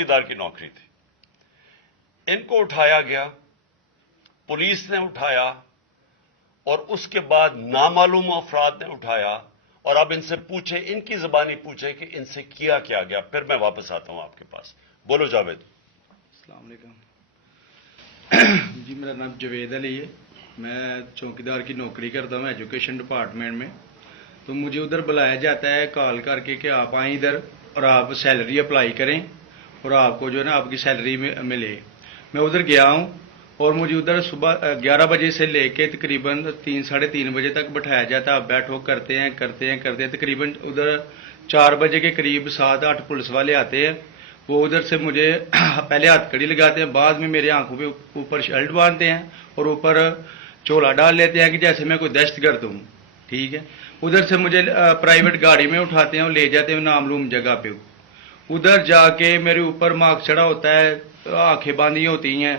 चौकीदार की नौकरी थी। इनको उठाया गया, पुलिस ने उठाया और उसके बाद नामालूम अफराद ने उठाया और अब इनसे पूछे, इनकी ज़बानी पूछे कि इनसे किया क्या गया। फिर मैं वापस आता हूं आपके पास। बोलो जावेद। अस्सलाम वालेकुम जी, मेरा नाम जावेद अली है। मैं चौकीदार की नौकरी करता हूँ एजुकेशन डिपार्टमेंट में। तो मुझे उधर बुलाया जाता है कॉल करके कि आप आएँ इधर और आप सैलरी अप्लाई करें और आपको जो है ना आपकी सैलरी मिले। मैं उधर गया हूँ और मुझे उधर सुबह 11 बजे से लेके तकरीबन 3-3:30 बजे तक बैठाया जाता है। आप बैठो, करते हैं तकरीबन उधर 4 बजे के करीब 7-8 पुलिस वाले आते हैं। वो उधर से मुझे पहले हथकड़ी लगाते हैं, बाद में मेरे आंखों पे ऊपर शर्ट बांधते हैं और ऊपर चोला डाल लेते हैं कि जैसे मैं कोई दहशतगर्द हूँ। ठीक है। उधर से मुझे प्राइवेट गाड़ी में उठाते हैं और ले जाते हैं नामलूम जगह पे। उधर जाके मेरे ऊपर मार्क्स चढ़ा होता है, आंखें बांधी होती हैं।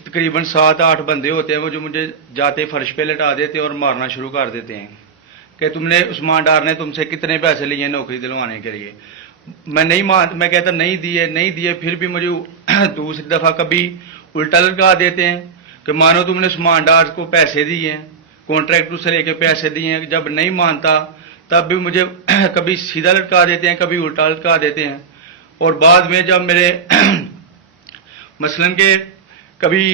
तकरीबन 7-8 बंदे होते हैं वो जो मुझे जाते फर्श पे लटा देते हैं और मारना शुरू कर देते हैं कि तुमने उस्मान डार ने तुमसे कितने पैसे लिए नौकरी दिलवाने के लिए। मैं कहता नहीं दिए। फिर भी मुझे दूसरी दफा कभी उल्टा लटका देते हैं कि मानो तुमने उस्मान डार को पैसे दिए हैं, कॉन्ट्रैक्ट से लेके पैसे दिए हैं। जब नहीं मानता तब भी मुझे कभी सीधा लटका देते हैं, कभी उल्टा लटका देते हैं। और बाद में जब मेरे मसलन के कभी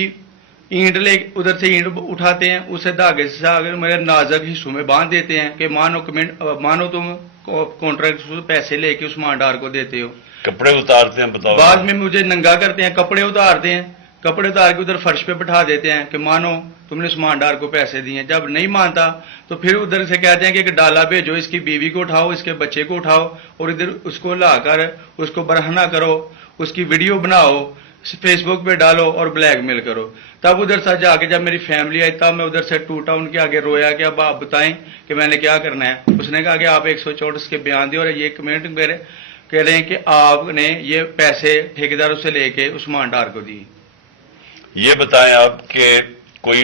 ईंट ले उधर से ईंट उठाते हैं, उसे धागे से मेरे नाजुक हिस्सों में बांध देते हैं कि मानो तुम कॉन्ट्रैक्ट से पैसे लेके उस्मान डार को देते हो। कपड़े उतारते हैं, बताओ। बाद में मुझे नंगा करते हैं, कपड़े उतारते हैं, कपड़े उतार के उधर फर्श पे बिठा देते हैं कि मानो तुमने उस्मान डार को पैसे दिए। जब नहीं मानता तो फिर उधर से कहते हैं कि एक डाला भेजो, इसकी बीवी को उठाओ, इसके बच्चे को उठाओ और इधर उसको लाकर उसको बरहना करो, उसकी वीडियो बनाओ, फेसबुक पे डालो और ब्लैकमेल करो। तब उधर से जाके जब मेरी फैमिली आई तब मैं उधर से टूटा, उनके आगे रोया कि अब आप बताएं कि मैंने क्या करना है। उसने कहा कि आप 124 के बयान दिए और ये कमेंट मेरे कह रहे हैं कि आपने ये पैसे ठेकेदारों से लेके उस्मान डार को दिए। ये बताएं आप कि कोई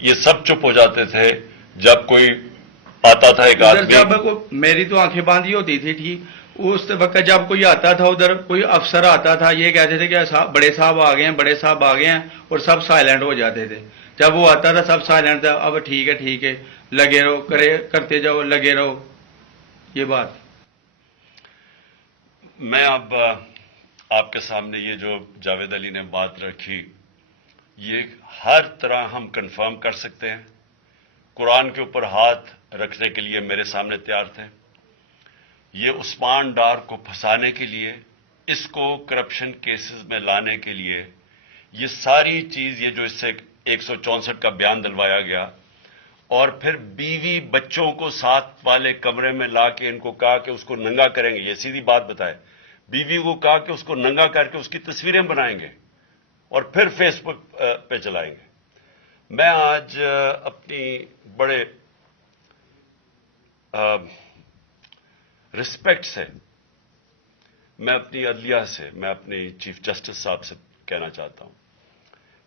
ये सब चुप हो जाते थे जब कोई आता था एक आदमी? जब मेरी तो आंखें बांधी होती थी, ठीक उस वक्त जब कोई आता था, उधर कोई अफसर आता था, ये कहते थे कि बड़े साहब आ गए हैं और सब साइलेंट हो जाते थे। जब वो आता था सब साइलेंट था। अब ठीक है लगे रहो, करते जाओ, लगे रहो। ये बात मैं अब आपके सामने ये जो जावेद अली ने बात रखी, ये हर तरह हम कंफर्म कर सकते हैं। कुरान के ऊपर हाथ रखने के लिए मेरे सामने तैयार थे। ये उस्मान डार को फंसाने के लिए, इसको करप्शन केसेस में लाने के लिए, ये सारी चीज, ये जो इससे 164 का बयान दिलवाया गया और फिर बीवी बच्चों को साथ वाले कमरे में ला के इनको कहा कि उसको नंगा करेंगे। ये सीधी बात बताए, बीवी को कहा कि उसको नंगा करके उसकी तस्वीरें बनाएंगे और फिर फेसबुक पे चलाएंगे। मैं आज अपनी बड़े रिस्पेक्ट से मैं अपनी अदलिया से, मैं अपनी चीफ जस्टिस साहब से कहना चाहता हूं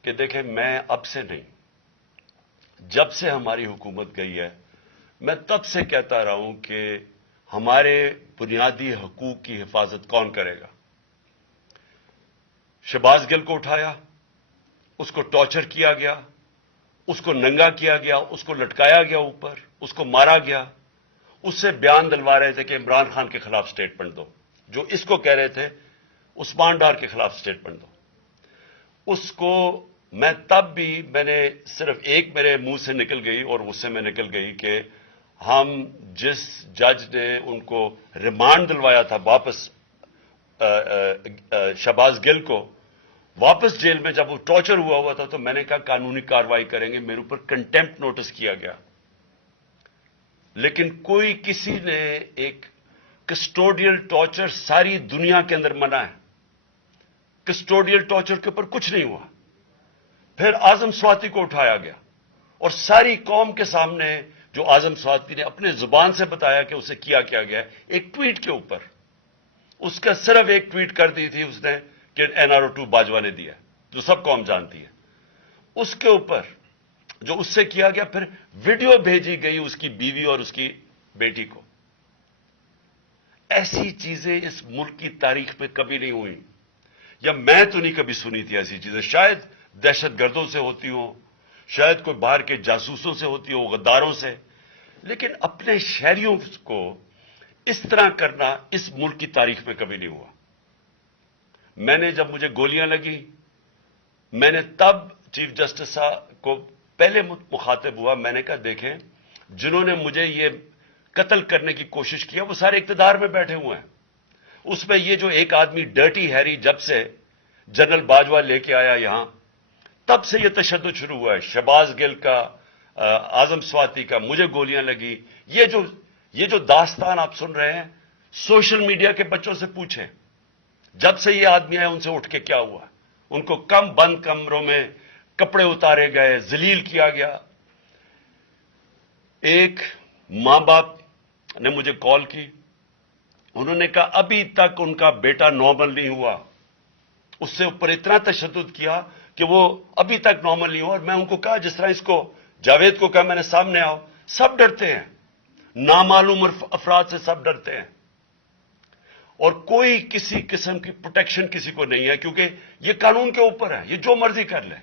कि देखें, मैं अब से नहीं, जब से हमारी हुकूमत गई है, मैं तब से कहता रहा हूं कि हमारे बुनियादी हकूक की हिफाजत कौन करेगा। शहबाज गिल को उठाया, उसको टॉर्चर किया गया, उसको नंगा किया गया, उसको लटकाया गया ऊपर, उसको मारा गया। उससे बयान दिलवा रहे थे कि इमरान खान के खिलाफ स्टेटमेंट दो, जो इसको कह रहे थे उस्मान डार के खिलाफ स्टेटमेंट दो। उसको मैं तब भी, मैंने सिर्फ एक मेरे मुंह से निकल गई और उससे मैं निकल गई कि हम जिस जज ने उनको रिमांड दिलवाया था वापस, शहबाज गिल को वापस जेल में, जब वो टॉर्चर हुआ था, तो मैंने कहा कानूनी कार्रवाई करेंगे। मेरे ऊपर कंटेम्प्ट नोटिस किया गया, लेकिन कोई किसी ने एक कस्टोडियल टॉर्चर सारी दुनिया के अंदर मना है, कस्टोडियल टॉर्चर के ऊपर कुछ नहीं हुआ। फिर आजम स्वाति को उठाया गया और सारी कौम के सामने, जो आजम स्वाति ने अपने जुबान से बताया कि उसे किया क्या गया, एक ट्वीट के ऊपर, उसका सिर्फ एक ट्वीट कर दी थी उसने कि NRO2 बाजवा ने दिया, जो सब कौम जानती है। उसके ऊपर जो उससे किया गया, फिर वीडियो भेजी गई उसकी बीवी और उसकी बेटी को। ऐसी चीजें इस मुल्क की तारीख में कभी नहीं हुई। یا میں تو نہیں کبھی سنی تھی ایسی چیزیں. شاید دہشت گردوں سے ہوتی ہوں, شاید کوئی باہر کے جاسوسوں سے ہوتی ہو, غداروں سے, لیکن اپنے شہریوں کو اس طرح کرنا اس ملک کی تاریخ میں کبھی نہیں ہوا. میں نے جب مجھے گولیاں لگی, میں نے تب چیف جسٹس صاحب کو پہلے مخاطب ہوا. میں نے کہا دیکھیں, جنہوں نے مجھے یہ قتل کرنے کی کوشش کیا وہ سارے اقتدار میں بیٹھے ہوئے ہیں. اس میں یہ جو ایک آدمی ڈرٹی ہیری جب سے جنرل باجوہ لے کے آیا یہاں, تب سے یہ تشدد شروع ہوا ہے. شہباز گل کا, اعظم سواتی کا, مجھے گولیاں لگی. یہ جو داستان آپ سن رہے ہیں, سوشل میڈیا کے بچوں سے پوچھیں, جب سے یہ آدمی آئے ان سے اٹھ کے کیا ہوا. ان کو بند کمروں میں کپڑے اتارے گئے, ذلیل کیا گیا. ایک ماں باپ نے مجھے کال کی, انہوں نے کہا ابھی تک ان کا بیٹا نارمل نہیں ہوا. اس سے اوپر اتنا تشدد کیا کہ وہ ابھی تک نارمل نہیں ہوا. اور میں ان کو کہا, جس طرح اس کو جاوید کو کہا میں نے سامنے آؤ, سب ڈرتے ہیں, نامعلوم افراد سے سب ڈرتے ہیں, اور کوئی کسی قسم کی پروٹیکشن کسی کو نہیں ہے, کیونکہ یہ قانون کے اوپر ہے, یہ جو مرضی کر لیں,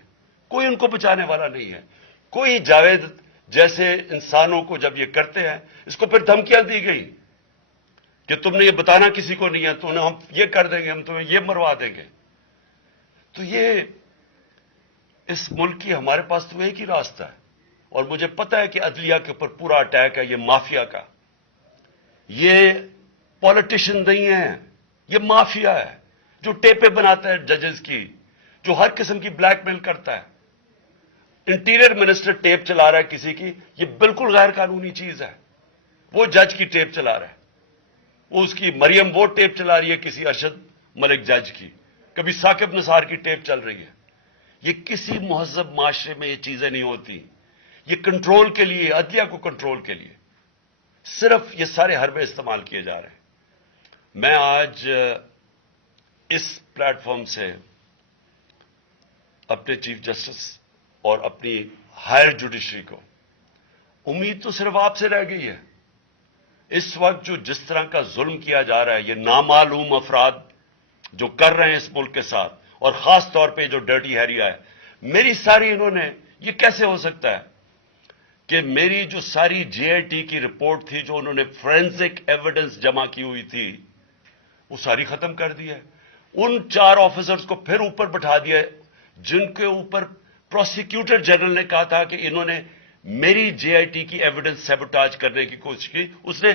کوئی ان کو بچانے والا نہیں ہے. کوئی جاوید جیسے انسانوں کو جب یہ کرتے ہیں, اس کو پھر دھمکیاں دی گئی کہ تم نے یہ بتانا کسی کو نہیں ہے, تو ہم یہ کر دیں گے, ہم تمہیں یہ مروا دیں گے. تو یہ اس ملک کی ہمارے پاس تو ایک ہی راستہ ہے, اور مجھے پتا ہے کہ عدلیہ کے اوپر پورا اٹیک ہے, یہ مافیا کا. یہ پالیٹیشین نہیں ہے, یہ مافیا ہے جو ٹیپیں بناتا ہے ججز کی, جو ہر قسم کی بلیک میل کرتا ہے. انٹیریئر منسٹر ٹیپ چلا رہا ہے کسی کی, یہ بالکل غیر قانونی چیز ہے. وہ جج کی ٹیپ چلا رہا ہے, وہ اس کی مریم وہ ٹیپ چلا رہی ہے کسی ارشد ملک جج کی, کبھی ثاقب نثار کی ٹیپ چل رہی ہے. یہ کسی مہذب معاشرے میں یہ چیزیں نہیں ہوتی. یہ کنٹرول کے لیے, عدلیہ کو کنٹرول کے لیے صرف یہ سارے حربے استعمال کیے جا رہے ہیں. میں آج اس پلیٹ فارم سے اپنے چیف جسٹس اور اپنی ہائر جوڈیشری کو, امید تو صرف آپ سے رہ گئی ہے. اس وقت جو جس طرح کا ظلم کیا جا رہا ہے, یہ نامعلوم افراد جو کر رہے ہیں اس ملک کے ساتھ, اور خاص طور پہ جو ڈرٹی ہیریا ہے, میری ساری انہوں نے, یہ کیسے ہو سکتا ہے کہ میری جو ساری جے آئی ٹی کی رپورٹ تھی, جو انہوں نے فورینسک ایویڈنس جمع کی ہوئی تھی, وہ ساری ختم کر دی ہے. ان 4 آفیسرز کو پھر اوپر بٹھا دیا ہے جن کے اوپر پروسیکیوٹر جنرل نے کہا تھا کہ انہوں نے میری جے آئی ٹی کی ایویڈنس سیبوٹاج کرنے کی کوشش کی. اس نے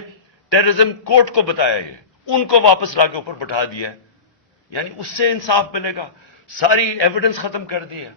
ٹیررزم کورٹ کو بتایا, یہ ان کو واپس لا کے اوپر بٹھا دیا ہے. یعنی اس سے انصاف ملے گا, ساری ایویڈنس ختم کر دی ہے.